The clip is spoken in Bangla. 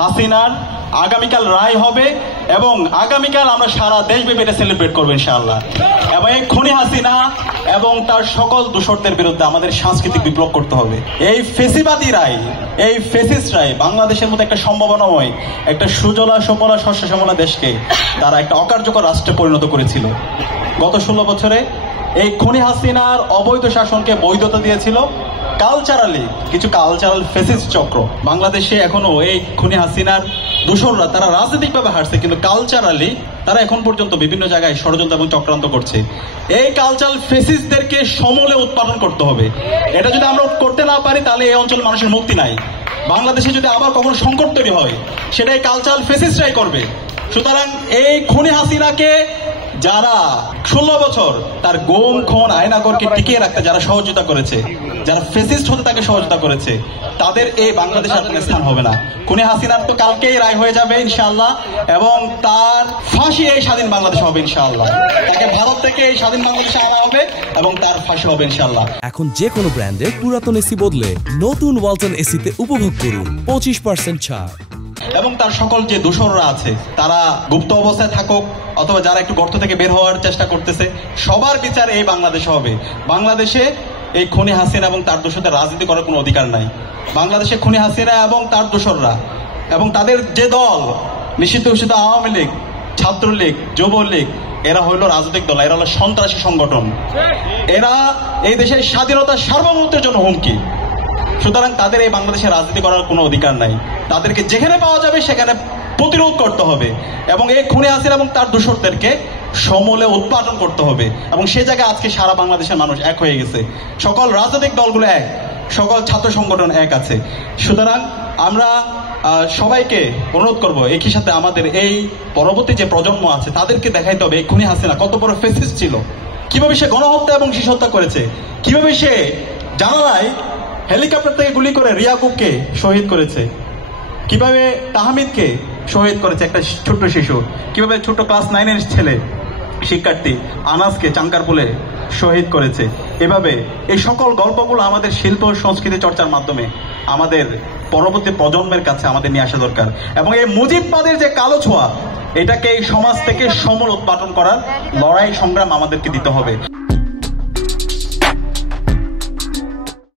হাসিনার আগামীকাল রায় হবে এবং আগামীকাল আমরা সারা দেশব্যাপী এটা সেলিব্রেট করবো ইনশাআল্লাহ। এবং এই খুনি হাসিনা এবং তার সকল দূষরদের বিরুদ্ধে আমাদের সাংস্কৃতিক বিপ্লব করতে হবে। এই ফেসিবাদী রায়, এই ফেসিস্ট রায় বাংলাদেশের মতো একটা সম্ভাবনাময়, একটা সুজলা সুফলা শস্য শ্যামলা দেশকে তারা একটা অকার্যকর রাষ্ট্রে পরিণত করেছিল। গত 16 বছরে এই খুনি হাসিনার অবৈধ শাসনকে বৈধতা দিয়েছিল কালচারালি কিছু কালচারাল ফেসিস্ট চক্র। বাংলাদেশে এখনো এই খুনি হাসিনার দূষররা তারা রাজনৈতিকভাবে হারছে, কিন্তু কালচারালি তারা এখন পর্যন্ত বিভিন্ন জায়গায় ষড়যন্ত্র এবং চক্রান্ত করছে। এই কালচারাল ফেসিস্টদেরকে সমূলে উৎপাদন করতে হবে। এটা যদি আমরা করতে না পারি তাহলে এই অঞ্চল মানুষের মুক্তি নাই। বাংলাদেশে যদি আবার কখনো সংকট তৈরি হয় সেটা এই কালচারাল ফেসিস্টরাই করবে। সুতরাং এই খুনি হাসিনাকে যারা 16 বছর তার গুম খুন আয়নাগরকে টিকিয়ে রাখতে যারা সহযোগিতা করেছে, যারা ফেসিস্ট হতে তাকে সহযোগিতা করেছে, তাদের এই বাংলাদেশে আর কোনো স্থান হবে না। খুনি হাসিনার তো কালকেই রায় হয়ে যাবে ইনশাআল্লাহ, এবং তার ফাঁসি এই স্বাধীন বাংলাদেশে হবে ইনশাআল্লাহ। তাকে ভারত থেকে এই স্বাধীন বাংলাদেশে আনা হবে এবং তার ফাঁসি হবে ইনশাআল্লাহ। এখন যে কোনো ব্র্যান্ডের পুরাতন এসি বদলে নতুন ওয়ালটন এসিতে উপভোগ করুন 25% ছাড়। এবং তার সকল যে দূষররা আছে তারা গুপ্ত অবস্থায় থাকুক অথবা যারা একটু গর্ত থেকে বের হওয়ার চেষ্টা করতেছে, সবার বিচার এই বাংলাদেশে হবে। বাংলাদেশে এই খুনি হাসিনা এবং তার দোষরদের রাজনীতি করার কোনো অধিকার নাই। বাংলাদেশে খুনি হাসিনা এবং তার দোষররা এবং তাদের যে দল নিষিদ্ধ ঘোষিত আওয়ামী লীগ, ছাত্রলীগ, যুবলীগ, এরা হইল রাজনৈতিক দল, এরা হলো সন্ত্রাসী সংগঠন। এরা এই দেশের স্বাধীনতার সার্বভৌমত্বের জন্য হুমকি। সুতরাং তাদের এই বাংলাদেশে রাজনীতি করার কোনো অধিকার নাই। তাদেরকে যেখানে পাওয়া যাবে সেখানে প্রতিরোধ করতে হবে এবং এই খুনি হাসিনা এবং তার দূষরদেরকে সমূলে উৎপাদন করতে হবে। এবং সেই জায়গায় আজকে সারা বাংলাদেশের মানুষ এক হয়ে গেছে, সকল রাজনৈতিক দলগুলো এক, সকল ছাত্র সংগঠন এক আছে। সুতরাং আমরা সবাইকে অনুরোধ করব, একই সাথে আমাদের এই পরবর্তী যে প্রজন্ম আছে তাদেরকে দেখাইতে হবে এই খুনি হাসিনা কত বড় ফেসিস্ট ছিল, কিভাবে সে গণহত্যা এবং শিশু হত্যা করেছে, কিভাবে সে জানালায় হেলিকপ্টার থেকে গুলি করে রিয়াকুবকে শহীদ করেছে, কিভাবে তাহমিদকে শহীদ করেছে একটা ছোট্ট শিশু, কিভাবে ছোট ক্লাস 9-এর ছেলে শিক্ষার্থী আনাসকে চাঙ্কারপুলে শহীদ করেছে। এভাবে এই সকল গল্পগুলো আমাদের শিল্প সংস্কৃতি চর্চার মাধ্যমে আমাদের পরবর্তী প্রজন্মের কাছে আমাদের নিয়ে আসা দরকার। এবং এই মুজিববাদের যে কালো ছোঁয়া, এটাকে এই সমাজ থেকে সমূল উৎপাদন করার লড়াই সংগ্রাম আমাদেরকে দিতে হবে।